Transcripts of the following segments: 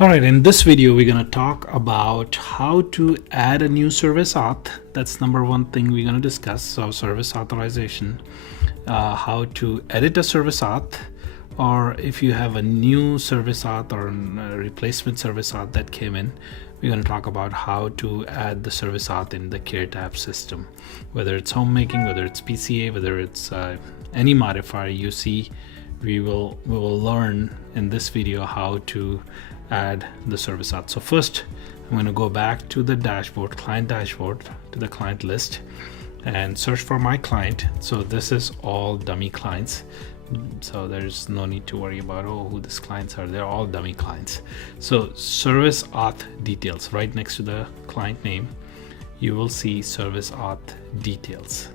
All right, in this video, we're going to talk about how to add a new service auth. That's number one thing we're going to discuss. So service authorization, how to edit a service auth, or if you have a new service auth or a replacement service auth that came in, we're going to talk about how to add the service auth in the Caretap system, whether it's homemaking, whether it's PCA, whether it's any modifier you see. We will learn in this video how to add the service auth. So first, I'm going to go back to the dashboard, client dashboard, to the client list, and search for my client. So this is all dummy clients. So there's no need to worry about who these clients are. They're all dummy clients. So service auth details, right next to the client name, you will see service auth details.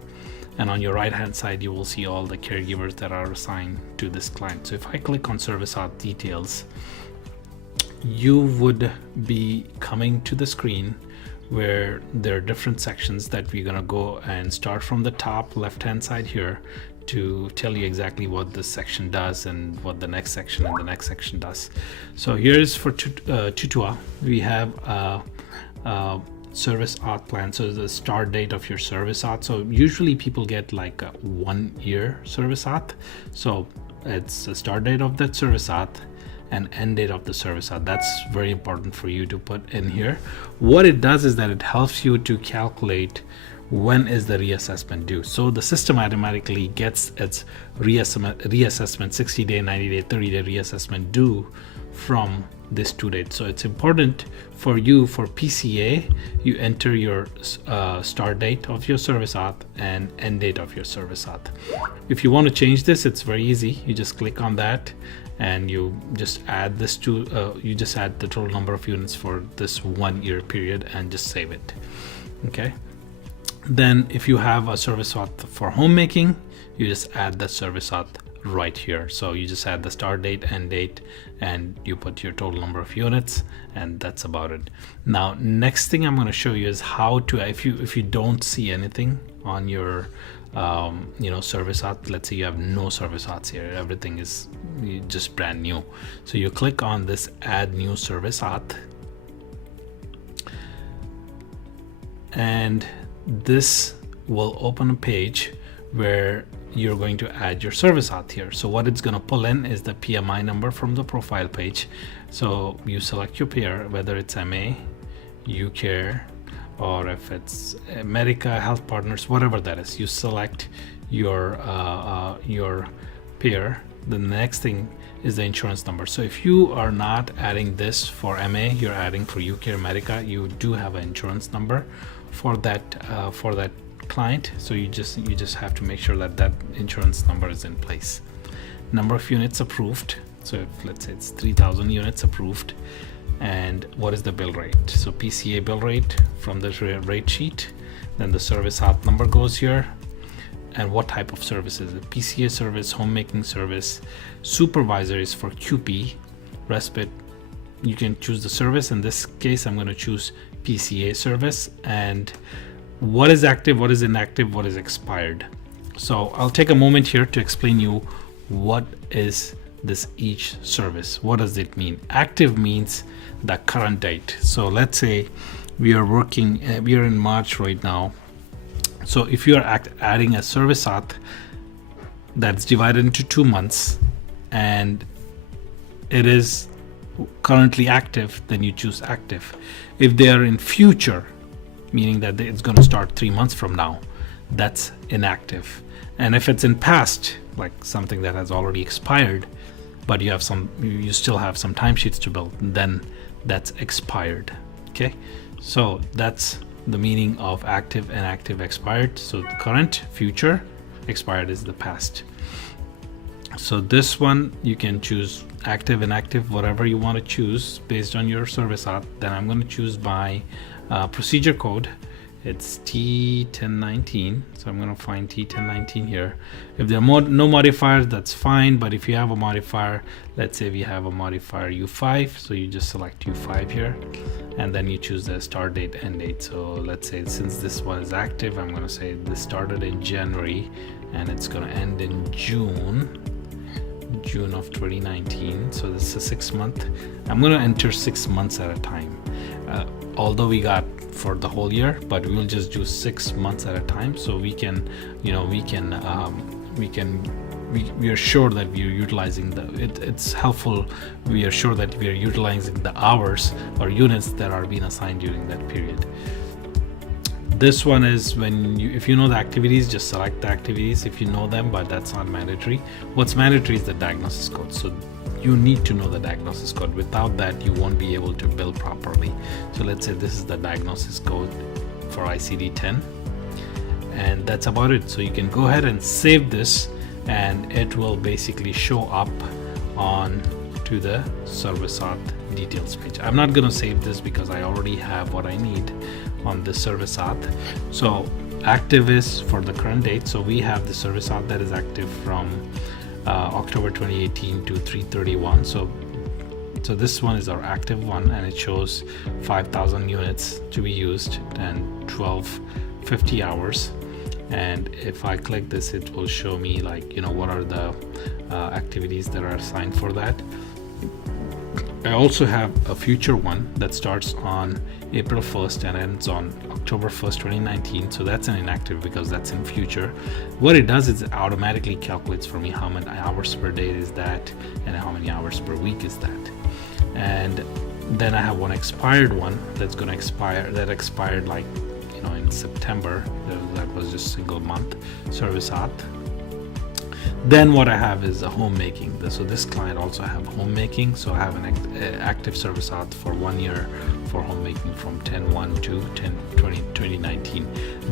And on your right hand side, you will see all the caregivers that are assigned to this client. So if I click on service auth details, you would be coming to the screen where there are different sections that we're going to go and start from the top left hand side here to tell you exactly what this section does and what the next section and the next section does. So here's for Tutua, we have a service auth plan. So the start date of your service auth. So usually people get like a 1 year service auth. So it's the start date of that service auth and end date of the service auth. That's very important for you to put in here. What it does is that it helps you to calculate when is the reassessment due. So the system automatically gets its reassessment 60-day, 90-day, 30-day reassessment due from this due date. So it's important for you, for PCA, you enter your start date of your service auth and end date of your service auth. If you want to change this, it's very easy. You just click on that and you just add this to you just add the total number of units for this 1 year period and just save it. Okay, then if you have a service auth for homemaking, you just add the service auth right here. So you just add the start date, end date, and you put your total number of units, and that's about it. Now, next thing I'm going to show you is how to, if you don't see anything on your service auth, let's say you have no service auths here, everything is just brand new. So you click on this add new service auth, and this will open a page where you're going to add your service auth here. So what it's going to pull in is the PMI number from the profile page. So you select your payer, whether it's MA, UCare, or if it's Medica, Health Partners, whatever that is. You select your payer. The next thing is the insurance number. So if you are not adding this for MA, you're adding for UCare, Medica, you do have an insurance number for that client. So you just have to make sure that that insurance number is in place. Number of units approved. So if let's say it's 3,000 units approved. And what is the bill rate? So PCA bill rate from the rate sheet. Then the service auth number goes here. And what type of service is it? PCA service, homemaking service, supervisor is for QP, respite. You can choose the service. In this case, I'm going to choose PCA service. And what is active, what is inactive, what is expired. So I'll take a moment here to explain you what is this each service. What does it mean? Active means the current date. So let's say we are in March right now. So if you are adding a service auth that's divided into 2 months and it is currently active, then you choose active. If they are in future, meaning that it's going to start 3 months from now, that's inactive. And if it's in past, like something that has already expired, but you still have some timesheets to build, then that's expired. Okay, so that's the meaning of active, inactive, expired. So the current, future, expired is the past. So this one you can choose active, inactive, whatever you want to choose based on your service auth. Then I'm going to choose my procedure code. It's T1019. So I'm going to find T1019 here. If there are no modifiers, that's fine. But if you have a modifier, let's say we have a modifier U5. So you just select U5 here, and then you choose the start date, end date. So let's say since this one is active, I'm going to say this started in January and it's going to end in June. June of 2019. So this is 6 month. I'm going to enter 6 months at a time. Although we got for the whole year, but we will just do 6 months at a time, so we can, we are sure that we are utilizing it's helpful. We are sure that we are utilizing the hours or units that are being assigned during that period. This one is if you know the activities, just select the activities if you know them, but that's not mandatory. What's mandatory is the diagnosis code. So you need to know the diagnosis code. Without that, you won't be able to bill properly. So let's say this is the diagnosis code for ICD-10, and that's about it. So you can go ahead and save this, and it will basically show up on to the service auth details page. I'm not going to save this because I already have what I need on the service auth. So active is for the current date. So we have the service auth that is active from October 2018 to 3/31. So this one is our active one, and it shows 5,000 units to be used and 1250 hours. And if I click this, it will show me what are the activities that are assigned for that. I also have a future one that starts on April 1st and ends on October 1st 2019. So that's an inactive because that's in future. What it does is it automatically calculates for me how many hours per day is that and how many hours per week is that. And then I have one expired one that's going to expire, that expired in September. That was just single month service auth. Then what I have is a homemaking. So this client also have homemaking. So I have an active service auth for 1 year for homemaking from 10/1 to 10/20/2019.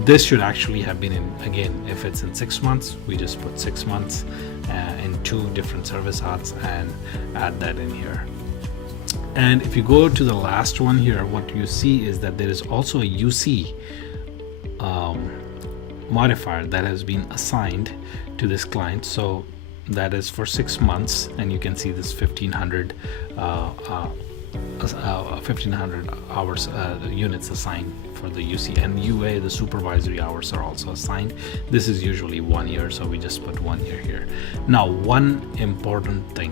This should actually have been in, again, if it's in 6 months, we just put 6 months in 2 different service auths and add that in here. And if you go to the last one here, what you see is that there is also a UC modifier that has been assigned to this client. So that is for 6 months, and you can see this 1,500 hours units assigned for the UC, and UA, the supervisory hours, are also assigned. This is usually 1 year, so we just put 1 year here. Now, one important thing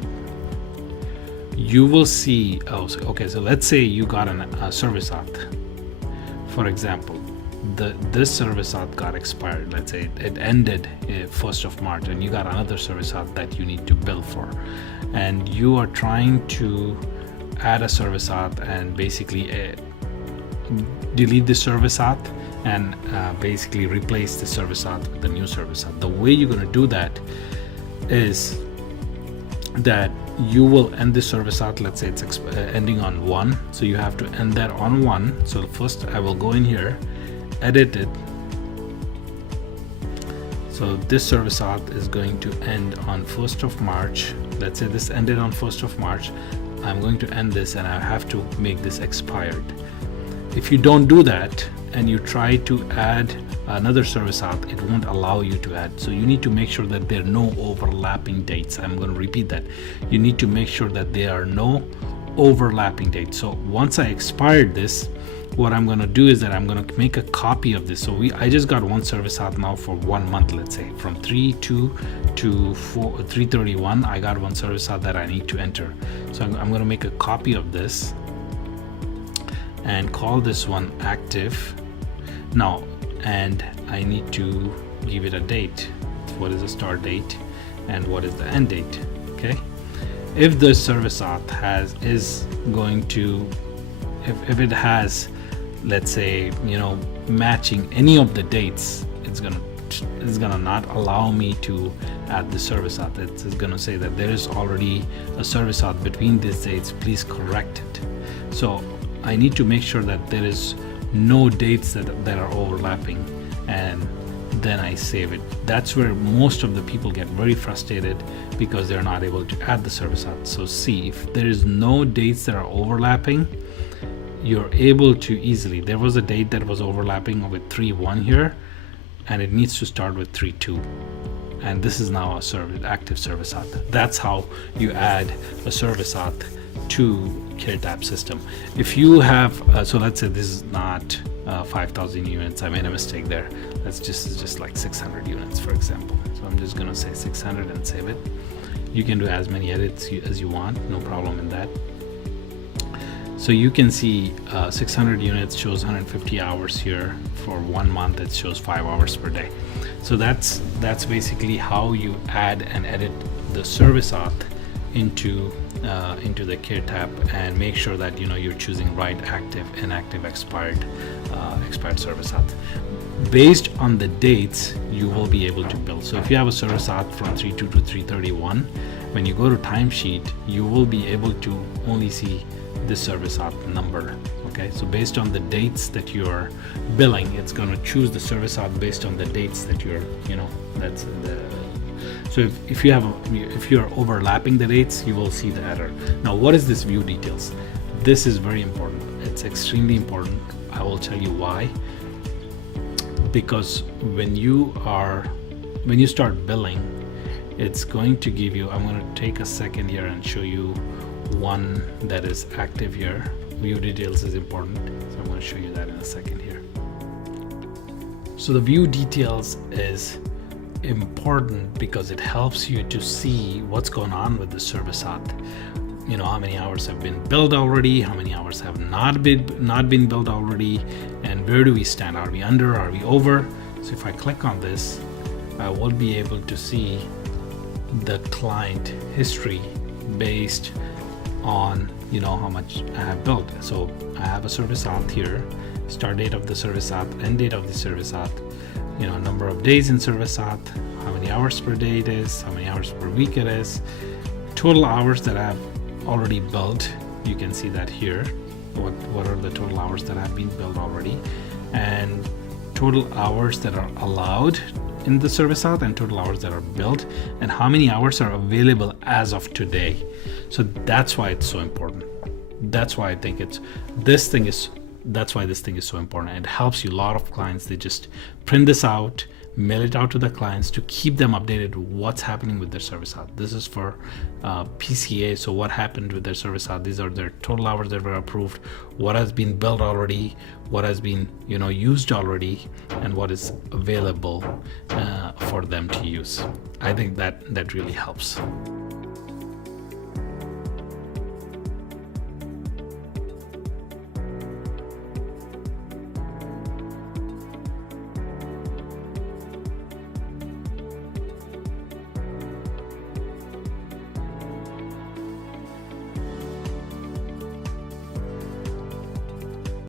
you will see. So let's say you got a service auth. For example, this service auth got expired. Let's say it ended 1st of March, and you got another service auth that you need to bill for, and you are trying to add a service auth and basically delete the service auth and basically replace the service auth with the new service auth. The way you're going to do that is that you will end the service auth. Let's say it's ending on 1, so you have to end that on 1. So first I will go in here, edit it. So this service auth is going to end on 1st of March. Let's say this ended on 1st of March. I'm going to end this, and I have to make this expired. If you don't do that and you try to add another service auth, it won't allow you to add. So you need to make sure that there are no overlapping dates. I'm going to repeat that. You need to make sure that there are no overlapping dates. So once I expired this, what I'm going to do is that I'm going to make a copy of this. So I just got one service auth now for 1 month. Let's say from 3/2 to 3/31, I got one service auth that I need to enter. So I'm going to make a copy of this and call this one active now, and I need to give it a date. What is the start date and what is the end date? Okay, if the service auth is going to, if it has, let's say, matching any of the dates, it's gonna not allow me to add the service auth. It's gonna say that there is already a service auth between these dates, please correct it. So I need to make sure that there is no dates that are overlapping, and then I save it. That's where most of the people get very frustrated, because they're not able to add the service auth. So see, if there is no dates that are overlapping, you're able to easily, there was a date that was overlapping with 3/1 here, and it needs to start with 3/2, and this is now a active service auth. That's how you add a service auth to Caretap system. If you have so let's say this is not 5,000 units, I made a mistake there. It's just like 600 units, for example. So I'm just going to say 600 and save it. You can do as many edits as you want, no problem in that. So you can see 600 units shows 150 hours here. For 1 month it shows 5 hours per day. So that's basically how you add and edit the service auth into the Caretap, and make sure that you're choosing right active, inactive, expired service auth. Based on the dates, you will be able to build. So if you have a service auth from 3/2 to 3/31, when you go to timesheet, you will be able to only see the service auth number. Okay, so based on the dates that you're billing, it's going to choose the service auth based on the dates that you're, that's the. So if you're overlapping the dates, you will see the error. Now, what is this view details? This is very important. It's extremely important. I will tell you why. Because when you start billing, it's going to give you, I'm going to take a second here and show you one that is active here. View details is important, so I'm going to show you that in a second here. So the view details is important because it helps you to see what's going on with the service auth. How many hours have been billed already, how many hours have not been billed already, and where do we stand? Are we under, are we over? So if I click on this, I will be able to see the client history based on how much I have billed. So I have a service auth here, start date of the service auth, end date of the service auth, number of days in service auth, how many hours per day it is, how many hours per week it is, total hours that I have already billed. You can see that here. What are the total hours that have been billed already, and total hours that are allowed in the service auth, and total hours that are billed, and how many hours are available as of today. So that's why it's so important. That's why I think this thing is so important. It helps you. A lot of clients, they just print this out, mail it out to the clients to keep them updated what's happening with their service auth. This is for PCA. So what happened with their service auth? These are their total hours that were approved, what has been billed already, what has been used already, and what is available for them to use. I think that really helps.